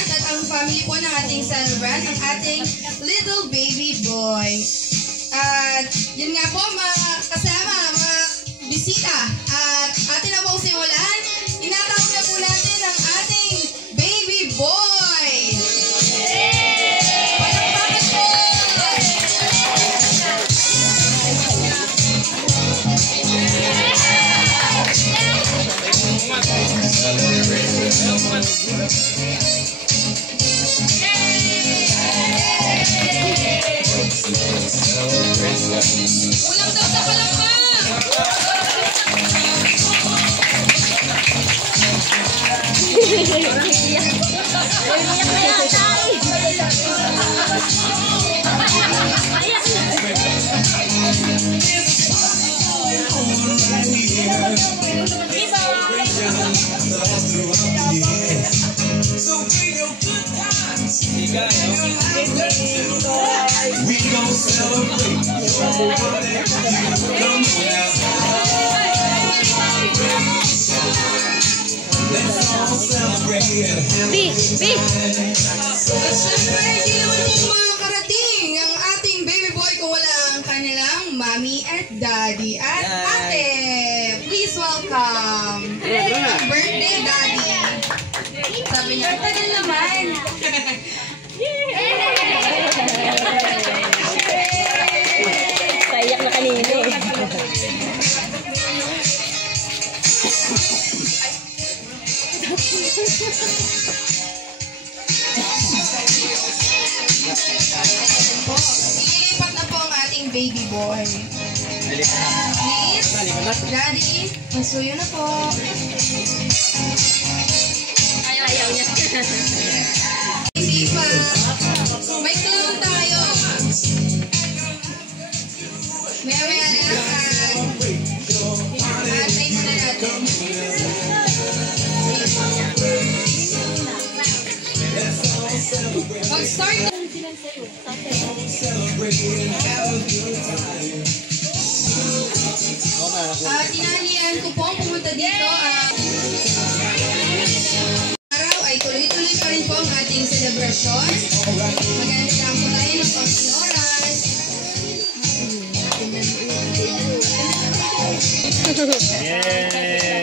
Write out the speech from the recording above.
celebrant at ang family po ng ating celebrant, ang ating little baby boy. At yun nga po mga kasama, mga bisita. At atin na pong simulan, inatawag na po natin ang ating baby boy. Palakpakan po! Ulang daw sa palakpak! We gon' celebrate. Come on now. Let's all celebrate and have a good time. At syempre, hindi naman po makakarating ang ating baby boy kung wala ang kanilang mommy at daddy at ate. Please welcome. Birthday daddy. Sabi niya, tagal naman. Kayak na kanina eh. Ilipat na po ang ating baby boy. Please, daddy, masuyo na po. Ayaw niya. Isipa, may clown tayo. Maya-maya na lang antay muna natin. Mag-start na. Tinanian ko po ang pumunta dito. Araw ay tuloy-tuloy pa rin po ang ating selebrasyon. Mag-alis lang po tayo ng konting oras. Yeah.